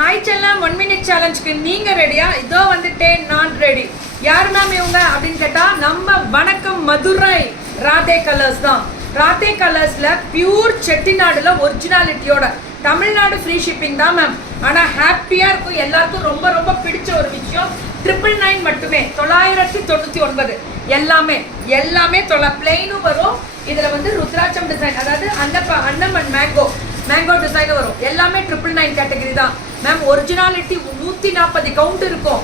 Hi செல்லம் 1 minute சேலஞ்சுக்கு நீங்க ரெடியா? இதோ வந்துட்டேன், நான் ரெடி. யார் மேம் இவங்க அப்படின்னு கேட்டா, நம்ம வணக்கம் மதுரை ராதே கலர்ஸ் தான். ராதே கலர்ஸ்ல பியூர் செட்டிநாடுல ஒரிஜினாலிட்டியோட தமிழ்நாடு ஃப்ரீ ஷிப்பிங் தான் மேம். ஆனா ஹாப்பியா இருக்கும், எல்லாருக்கும் ரொம்ப ரொம்ப பிடிச்ச ஒரு விஷயம் 999 மட்டுமே, 999. எல்லாமே பிளெயினும் வரும். இதுல வந்து ருத்ராட்சம் டிசைன், அதாவது அன்னமன் மேங்கோ டிசைன் வரும். எல்லாமே 999 கேட்டகரி தான் மேம். ஒரிஜினாலிட்டி 140 கவுண்ட் இருக்கும்.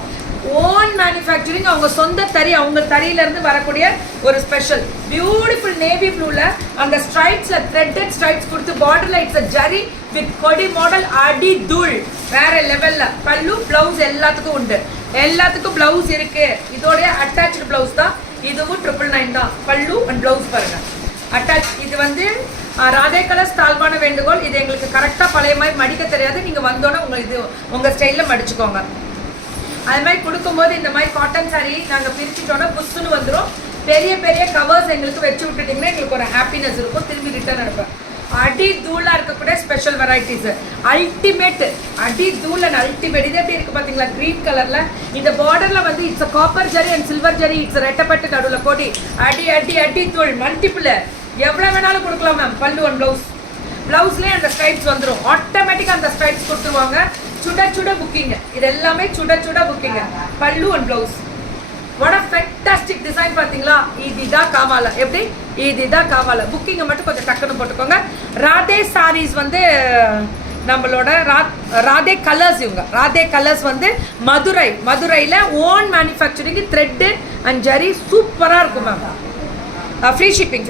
ஓன் மேனுஃபேக்சரிங், அவங்க சொந்த தறி, அவங்க தறியில இருந்து வரக்கூடிய ஒரு ஸ்பெஷல் பியூட்டிஃபுல் நேவி ப்ளூல அந்த ஸ்ட்ரைப்ஸ்ல த்ரெட்டட் ஸ்ட்ரைப்ஸ் கொடுத்து பார்டர்ல இட்ஸ் ஜரி வித் கொடி மாடல் அடி தூள் வேற லெவல்ல. பல்லு பிளவுஸ் எல்லாத்துக்கும் உண்டு, எல்லாத்துக்கும் பிளவுஸ் இருக்கு. இதோட அட்டாச்சு பிளவுஸ் தான், இதுவும் 999 தான். பல்லு அண்ட் பிளவுஸ் பாருங்க அட்டாச். இது வந்து ராதே கலர்ஸ் தாழ்வான வேண்டுகோள். இது எங்களுக்கு கரெக்டாக பழைய மாதிரி மடிக்க தெரியாது. நீங்கள் வந்தோன்னே உங்கள் ஸ்டைலில் மடிச்சுக்கோங்க. அது மாதிரி கொடுக்கும்போது இந்த மாதிரி காட்டன் சாரீ நாங்கள் பிரிச்சுட்டோன்னா புஷ்ஷுன்னு வந்துடும். பெரிய பெரிய கவர்ஸ் எங்களுக்கு வச்சு விட்டுட்டிங்கன்னா எங்களுக்கு ஒரு ஹாப்பினஸ் இருக்கும். திரும்பி ரிட்டர்ன் அனுப்பேன். அடி தூளாக இருக்கக்கூடிய ஸ்பெஷல் வெரைட்டிஸ் அல்டிமேட். அடி தூள் அண்ட் அல்டிமேட். இது எப்படி இருக்குது பார்த்தீங்களா? க்ரீன் கலரில் இந்த பார்டரில் வந்து it's copper zari and silver zari, it's ரெட்டப்பட்டு நடுவில் கொடி. அடி அடி அடி தூள் மல்டிபிள். எவ்வளோ வேணாலும் கொடுக்கலாம் மேம். பல்லு அண்ட் பிளவுஸ்லேயே அந்த ஸ்ட்ரைப்ஸ் வந்துடும். ஆட்டோமேட்டிக்காக அந்த ஸ்ட்ரைப்ஸ் கொடுத்துருவாங்க. சுட புக்கிங்க. இது எல்லாமே சுட புக்கிங்க. பல்லு and blouse. What a fantastic design பார்த்தீங்களா? இதுதான் காவால. எப்படி? இதுதான் காவால. புக்கிங்கை மட்டும் கொஞ்சம் டக்குன்னு போட்டுக்கோங்க. ராதே சாரீஸ் வந்து நம்மளோட ராதே கலர்ஸ். இவங்க ராதே கலர்ஸ் வந்து மதுரையில் own manufacturing, thread and zari சூப்பராக இருக்கும் மேம். Free shipping.